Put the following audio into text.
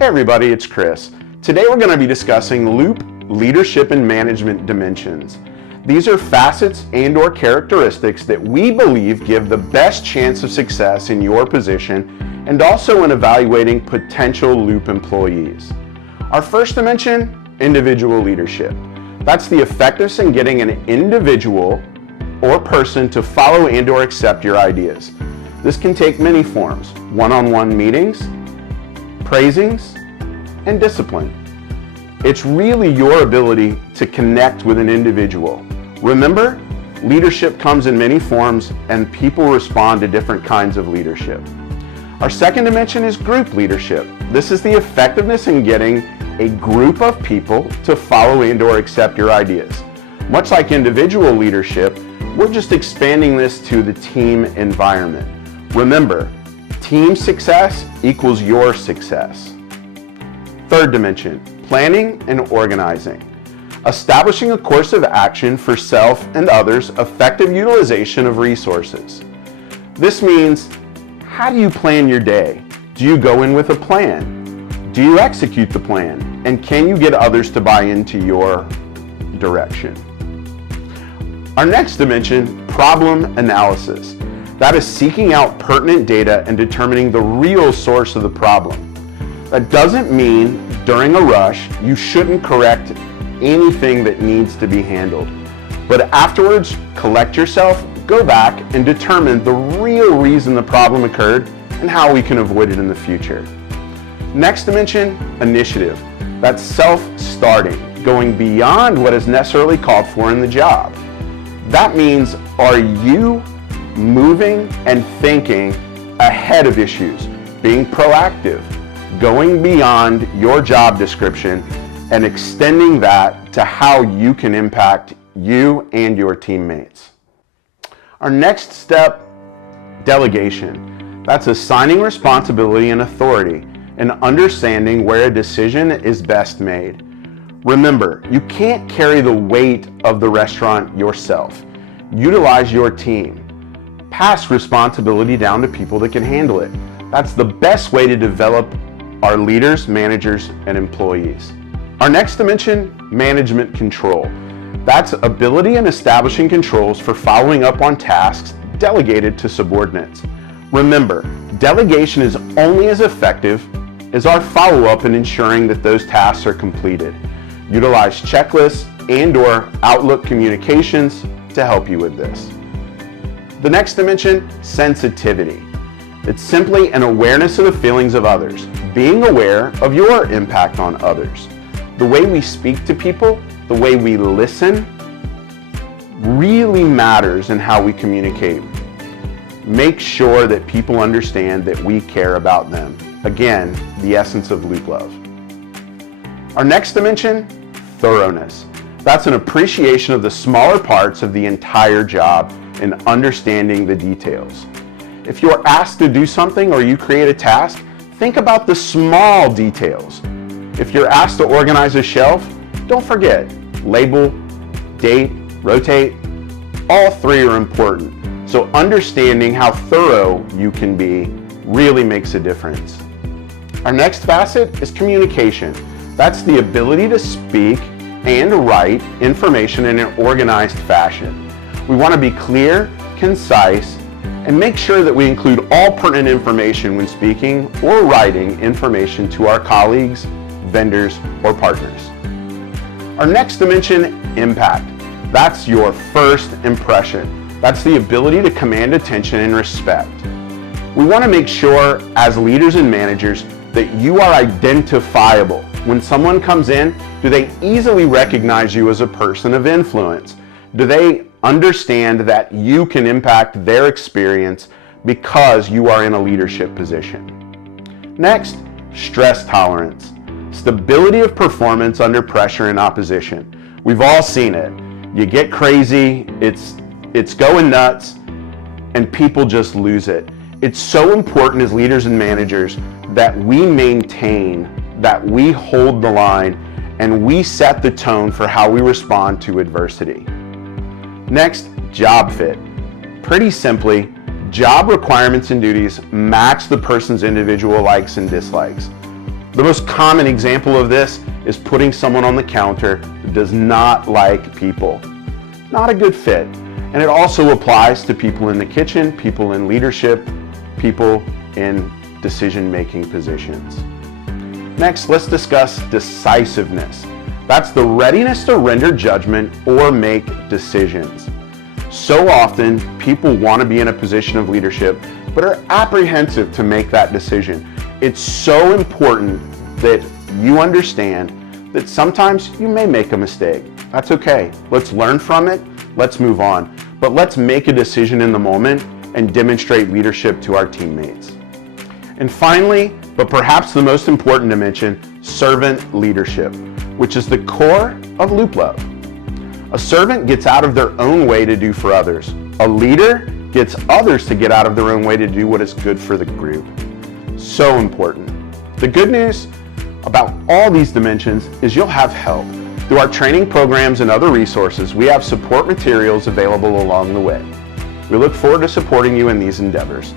Hey everybody, it's Chris. Today we're going to be discussing Loop leadership and management dimensions. These are facets and/or characteristics that we believe give the best chance of success in your position and also in evaluating potential Loop employees. Our first dimension, individual leadership. That's the effectiveness in getting an individual or person to follow and/or accept your ideas. This can take many forms: one-on-one meetings, praisings, and discipline. It's really your ability to connect with an individual. Remember, leadership comes in many forms and people respond to different kinds of leadership. Our second dimension is group leadership. This is the effectiveness in getting a group of people to follow and/or accept your ideas. Much like individual leadership, we're just expanding this to the team environment. Remember, team success equals your success. Third dimension, planning and organizing. Establishing a course of action for self and others' effective utilization of resources. This means, how do you plan your day? Do you go in with a plan? Do you execute the plan? And can you get others to buy into your direction? Our next dimension, problem analysis. That is seeking out pertinent data and determining the real source of the problem. That doesn't mean during a rush you shouldn't correct anything that needs to be handled. But afterwards, collect yourself, go back and determine the real reason the problem occurred and how we can avoid it in the future. Next dimension, initiative. That's self-starting, going beyond what is necessarily called for in the job. That means, are you moving and thinking ahead of issues, being proactive, going beyond your job description and extending that to how you can impact you and your teammates. Our next step, delegation. That's assigning responsibility and authority and understanding where a decision is best made. Remember, you can't carry the weight of the restaurant yourself. Utilize your team. Pass responsibility down to people that can handle it. That's the best way to develop our leaders, managers, and employees. Our next dimension, management control. That's ability in establishing controls for following up on tasks delegated to subordinates. Remember, delegation is only as effective as our follow-up in ensuring that those tasks are completed. Utilize checklists and/or Outlook communications to help you with this. The next dimension, sensitivity. It's simply an awareness of the feelings of others, being aware of your impact on others. The way we speak to people, the way we listen, really matters in how we communicate. Make sure that people understand that we care about them. Again, the essence of Loop Love. Our next dimension, thoroughness. That's an appreciation of the smaller parts of the entire job and understanding the details. If you're asked to do something or you create a task, think about the small details. If you're asked to organize a shelf, don't forget, label, date, rotate, all three are important. So understanding how thorough you can be really makes a difference. Our next facet is communication. That's the ability to speak and write information in an organized fashion. We want to be clear, concise, and make sure that we include all pertinent information when speaking or writing information to our colleagues, vendors, or partners. Our next dimension, impact. That's your first impression. That's the ability to command attention and respect. We want to make sure as leaders and managers that you are identifiable. When someone comes in, do they easily recognize you as a person of influence? Do they understand that you can impact their experience because you are in a leadership position? Next, stress tolerance. Stability of performance under pressure and opposition. We've all seen it. You get crazy, it's going nuts, and people just lose it. It's so important as leaders and managers that we maintain, that we hold the line, and we set the tone for how we respond to adversity. Next, job fit. Pretty simply, job requirements and duties match the person's individual likes and dislikes. The most common example of this is putting someone on the counter who does not like people. Not a good fit. And it also applies to people in the kitchen, people in leadership, people in decision-making positions. Next, let's discuss decisiveness. That's the readiness to render judgment or make decisions. So often, people want to be in a position of leadership, but are apprehensive to make that decision. It's so important that you understand that sometimes you may make a mistake. That's okay. Let's learn from it. Let's move on. But let's make a decision in the moment and demonstrate leadership to our teammates. And finally, but perhaps the most important dimension, servant leadership, which is the core of Loop Love. A servant gets out of their own way to do for others. A leader gets others to get out of their own way to do what is good for the group. So important. The good news about all these dimensions is you'll have help. Through our training programs and other resources, we have support materials available along the way. We look forward to supporting you in these endeavors.